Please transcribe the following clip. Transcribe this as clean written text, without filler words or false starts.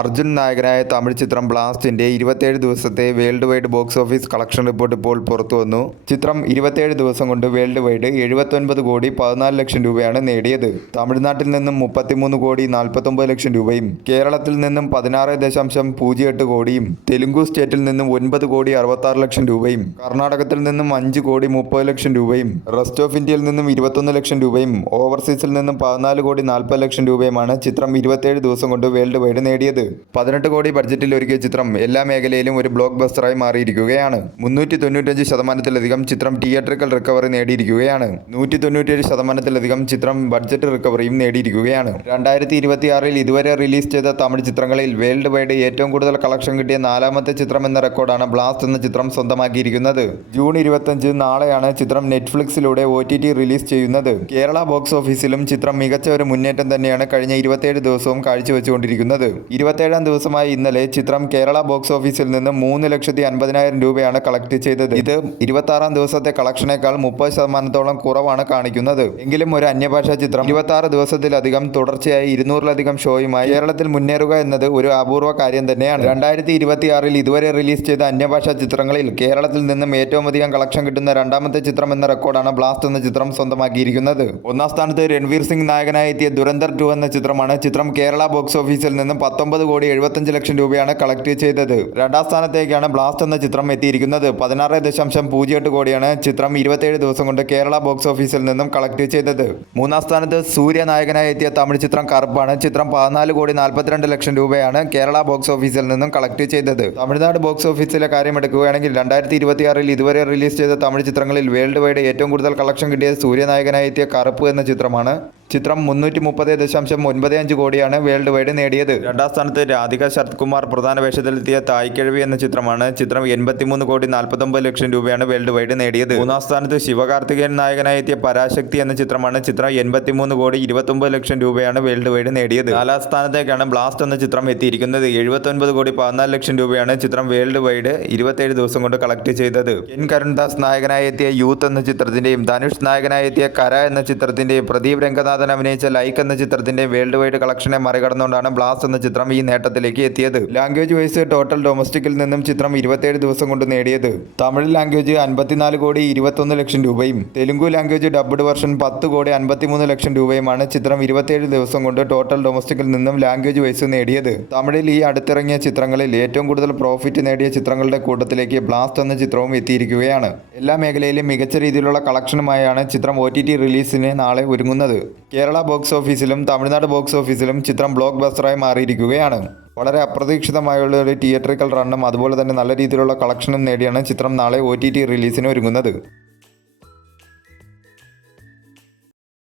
അർജുൻ നായകനായ തമിഴ് ചിത്രം ബ്ലാസ്റ്റിന്റെ 27 ദിവസത്തെ world wide box office collection report ഇപ്പോൾ പുറത്തുവന്നു. ചിത്രം 27 ദിവസം കൊണ്ട് വേൾഡ് വൈഡ് 79 കോടി 14 ലക്ഷം രൂപയാണ് നേടിയത്. തമിഴ്നാട്ടിൽ നിന്നും 33 കോടി 49 ലക്ഷം രൂപയും കേരളത്തിൽ നിന്നും 16.08 കോടിയും തെലുങ്കു സ്റ്റേറ്റിൽ നിന്നും 9 കോടി 66 ലക്ഷം രൂപയും കർണാടകത്തിൽ നിന്നും 5 കോടി 30 ലക്ഷം രൂപയും റെസ്റ്റ് ഓഫ് ഇന്ത്യയിൽ നിന്നും 21 ലക്ഷം രൂപയും ഓവർസീസിൽ നിന്നും 14 കോടി 40 ലക്ഷം രൂപയുമാണ് ചിത്രം 27 ദിവസം കൊണ്ട് വേൾഡ് വൈഡ് നേടിയത്. 18 കോടി ബഡ്ജറ്റിൽ ഒരുക്കിയ ചിത്രം എല്ലാ മേഖലയിലും ഒരു ബ്ലോക്ക് ബസ്റ്ററായി മാറിയിരിക്കുകയാണ്. 395% ചിത്രം തിയേറ്ററിക്കൽ റിക്കവറി നേടിയിരിക്കുകയാണ്. 197% ചിത്രം ബഡ്ജറ്റ് റിക്കവറിയും നേടിയിരിക്കുകയാണ്. 2026 ഇതുവരെ റിലീസ് ചെയ്ത തമിഴ് ചിത്രങ്ങളിൽ വേൾഡ് വൈഡ് ഏറ്റവും കൂടുതൽ കളക്ഷൻ കിട്ടിയ 4ാമത്തെ ചിത്രം എന്ന റെക്കോർഡാണ് ബ്ലാസ്റ്റ് എന്ന ചിത്രം സ്വന്തമാക്കിയിരിക്കുന്നത്. ജൂൺ 25 നാളെയാണ് ചിത്രം നെറ്റ്ഫ്ലിക്സിലൂടെ OTT റിലീസ് ചെയ്യുന്നത്. കേരള ബോക്സ് ഓഫീസിലും ചിത്രം മികച്ച ഒരു മുന്നേറ്റം തന്നെയാണ് കഴിഞ്ഞ 27 ദിവസവും കാഴ്ചവെച്ചുകൊണ്ടിരിക്കുന്നത്. 27ാം ദിവസമായ ഇന്നലെ ചിത്രം കേരള ബോക്സ് ഓഫീസിൽ നിന്ന് 3,50,000 രൂപയാണ് കളക്ട് ചെയ്തത്. ഇത് 26ാം ദിവസത്തെ കളക്ഷനേക്കാൾ 30% കുറവാണ് കാണിക്കുന്നത്. എങ്കിലും ഒരു അന്യഭാഷാ ചിത്രം 26 ദിവസത്തിലധികം തുടർച്ചയായി 200-ലധികം ഷോയുമായി കേരളത്തിൽ മുന്നേറുക എന്നത് ഒരു അപൂർവ കാര്യം തന്നെയാണ്. 2026 ഇതുവരെ റിലീസ് ചെയ്ത അന്യഭാഷാ ചിത്രങ്ങളിൽ കേരളത്തിൽ നിന്നും ഏറ്റവും അധികം കളക്ഷൻ കിട്ടുന്ന 2ാമത്തെ ചിത്രം എന്ന റെക്കോർഡാണ് ബ്ലാസ്റ്റ് എന്ന ചിത്രം സ്വന്തമാക്കിയിരിക്കുന്നത്. 1ാം സ്ഥാനത്ത് രൺവീർ സിംഗ് നായകനായി എത്തിയ ദുരന്തർ 2 എന്ന ചിത്രമാണ്. ചിത്രം കേരള ബോക്സ് ഓഫീസിൽ നിന്നും 19 കോടി 75 ലക്ഷം രൂപയാണ് കളക്ട് ചെയ്തത്. 2ാം സ്ഥാനത്തേക്കാണ് ബ്ലാസ്റ്റ് എന്ന ചിത്രം എത്തിയിരിക്കുന്നത്. 16.08 കോടിയാണ് ചിത്രം 27 ദിവസം കൊണ്ട് കേരള ബോക്സ് ഓഫീസിൽ നിന്നും കളക്ട് ചെയ്തത്. 3ാം സ്ഥാനത്ത് സൂര്യ നായകനായി എത്തിയ തമിഴ് ചിത്രം കറുപ്പാണ്. ചിത്രം 14 കോടി 42 ലക്ഷം രൂപയാണ് കേരള ബോക്സ് ഓഫീസിൽ നിന്നും കളക്ട് ചെയ്തത്. തമിഴ്നാട് ബോക്സ് ഓഫീസിലെ കാര്യം എടുക്കുകയാണെങ്കിൽ 2026 ഇതുവരെ റിലീസ് ചെയ്ത തമിഴ് ചിത്രങ്ങളിൽ വേൾഡ് വൈഡ് ഏറ്റവും കൂടുതൽ കളക്ഷൻ കിട്ടിയത് സൂര്യ നായകനായി എത്തിയ കറുപ്പ് എന്ന ചിത്രമാണ്. ചിത്രം 330.95 കോടിയാണ് വേൾഡ് വൈഡ് നേടിയത്. 2ാം സ്ഥാനത്ത് രാധിക ശരത് കുമാർ പ്രധാന വേഷത്തിലെത്തിയ തായ്ക്കിഴവി എന്ന ചിത്രമാണ്. ചിത്രം 83 കോടി 49 ലക്ഷം രൂപയാണ് വേൾഡ് വൈഡ് നേടിയത്. 3ാം സ്ഥാനത്ത് ശിവകാർത്തികേയൻ നായകനായി എത്തിയ പരാശക്തി എന്ന ചിത്രമാണ്. ചിത്രം 83 കോടി 29 ലക്ഷം രൂപയാണ് വേൾഡ് വൈഡ് നേടിയത്. 4ാം സ്ഥാനത്തേക്കാണ് ബ്ലാസ്റ്റ് എന്ന ചിത്രം എത്തിയിരിക്കുന്നത്. 79 കോടി 14 ലക്ഷം രൂപയാണ് ചിത്രം വേൾഡ് വൈഡ് 27 ദിവസം കൊണ്ട് കളക്ട് ചെയ്തത്. എൻ കരുൺദാസ് നായകനായി എത്തിയ യൂത്ത് എന്ന ചിത്രത്തിന്റെയും ധനുഷ് നായകനായി എത്തിയ കര എന്ന ചിത്രത്തിന്റെയും പ്രദീപ് രംഗനാഥൻ അഭിനയിച്ച ലൈക്ക് എന്ന ചിത്രത്തിന്റെ വേൾഡ് വൈഡ് കളക്ഷനെ മറികടന്നുകൊണ്ടാണ് ബ്ലാസ്റ്റ് എന്ന ചിത്രം ഈ നേട്ടത്തിലേക്ക് എത്തിയത്. ലാംഗ്വേജ് വൈസ് ടോട്ടൽ ഡൊമസ്റ്റിക്കിൽ നിന്നും ചിത്രം 27 ദിവസം കൊണ്ട് നേടിയത് തമിഴ് ലാംഗ്വേജ് 54 കോടി 21 ലക്ഷം രൂപയും തെലുങ്കു ലാംഗ്വേജ് ഡബ്ഡ് വെർഷൻ 10 കോടി 53 ലക്ഷം രൂപയുമാണ് ചിത്രം 27 ദിവസം കൊണ്ട് ടോട്ടൽ ഡൊമസ്റ്റിക്കിൽ നിന്നും ലാംഗ്വേജ് വൈസ് നേടിയത്. തമിഴിൽ ഈ അടുത്തിറങ്ങിയ ചിത്രങ്ങളിൽ ഏറ്റവും കൂടുതൽ പ്രോഫിറ്റ് നേടിയ ചിത്രങ്ങളുടെ കൂട്ടത്തിലേക്ക് ബ്ലാസ്റ്റ് എന്ന ചിത്രവും എത്തിയിരിക്കുകയാണ്. എല്ലാ മേഖലയിലും മികച്ച രീതിയിലുള്ള കളക്ഷനുമായാണ് ചിത്രം OTT റിലീസിന് നാളെ ഒരുങ്ങുന്നത്. കേരള ബോക്സ് ഓഫീസിലും തമിഴ്നാട് ബോക്സ് ഓഫീസിലും ചിത്രം ബ്ലോക്ക് ബസ്റ്ററായി മാറിയിരിക്കുകയാണ്. വളരെ അപ്രതീക്ഷിതമായുള്ള ഒരു തിയേറ്ററിക്കൽ റണ്ണും അതുപോലെ തന്നെ നല്ല രീതിയിലുള്ള കളക്ഷനും നേടിയാണ് ചിത്രം നാളെ OTT റിലീസിന് ഒരുങ്ങുന്നത്.